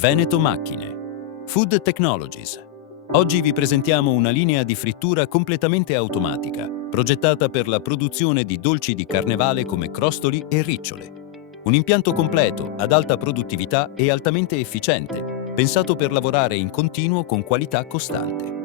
Veneto Macchine. Food Technologies. Oggi vi presentiamo una linea di frittura completamente automatica, progettata per la produzione di dolci di carnevale come crostoli e ricciole. Un impianto completo, ad alta produttività e altamente efficiente, pensato per lavorare in continuo con qualità costante.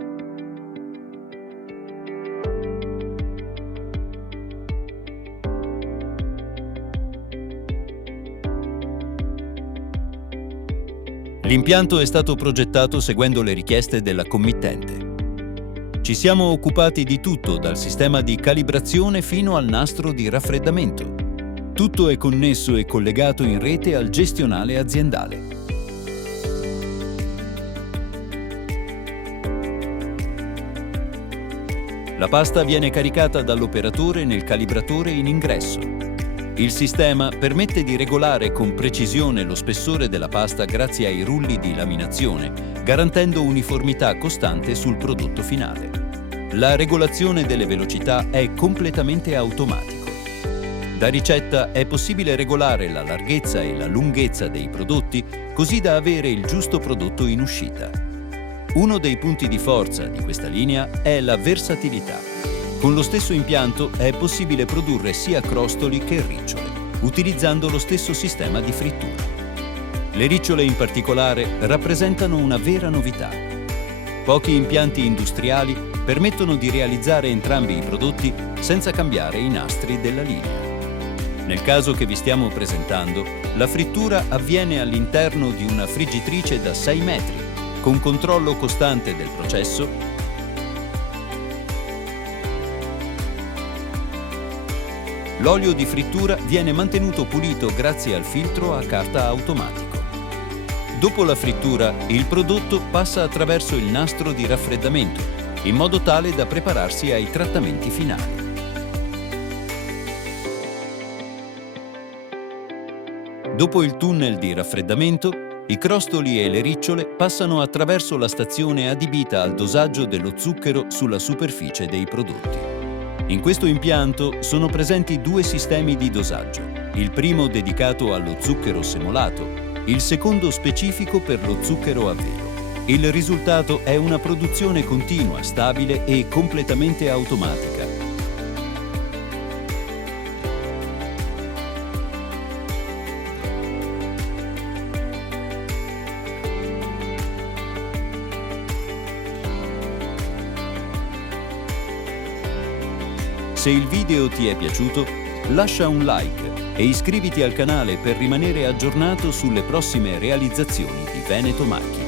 L'impianto è stato progettato seguendo le richieste della committente. Ci siamo occupati di tutto, dal sistema di calibrazione fino al nastro di raffreddamento. Tutto è connesso e collegato in rete al gestionale aziendale. La pasta viene caricata dall'operatore nel calibratore in ingresso. Il sistema permette di regolare con precisione lo spessore della pasta grazie ai rulli di laminazione, garantendo uniformità costante sul prodotto finale. La regolazione delle velocità è completamente automatico. Da ricetta è possibile regolare la larghezza e la lunghezza dei prodotti così da avere il giusto prodotto in uscita. Uno dei punti di forza di questa linea è la versatilità. Con lo stesso impianto è possibile produrre sia crostoli che ricciole, utilizzando lo stesso sistema di frittura. Le ricciole in particolare rappresentano una vera novità. Pochi impianti industriali permettono di realizzare entrambi i prodotti senza cambiare i nastri della linea. Nel caso che vi stiamo presentando, la frittura avviene all'interno di una friggitrice da 6 metri, con controllo costante del processo. L'olio di frittura viene mantenuto pulito grazie al filtro a carta automatico. Dopo la frittura, il prodotto passa attraverso il nastro di raffreddamento, in modo tale da prepararsi ai trattamenti finali. Dopo il tunnel di raffreddamento, i crostoli e le ricciole passano attraverso la stazione adibita al dosaggio dello zucchero sulla superficie dei prodotti. In questo impianto sono presenti 2 sistemi di dosaggio, il primo dedicato allo zucchero semolato, il secondo specifico per lo zucchero a velo. Il risultato è una produzione continua, stabile e completamente automatica. Se il video ti è piaciuto, lascia un like e iscriviti al canale per rimanere aggiornato sulle prossime realizzazioni di Veneto Macchine.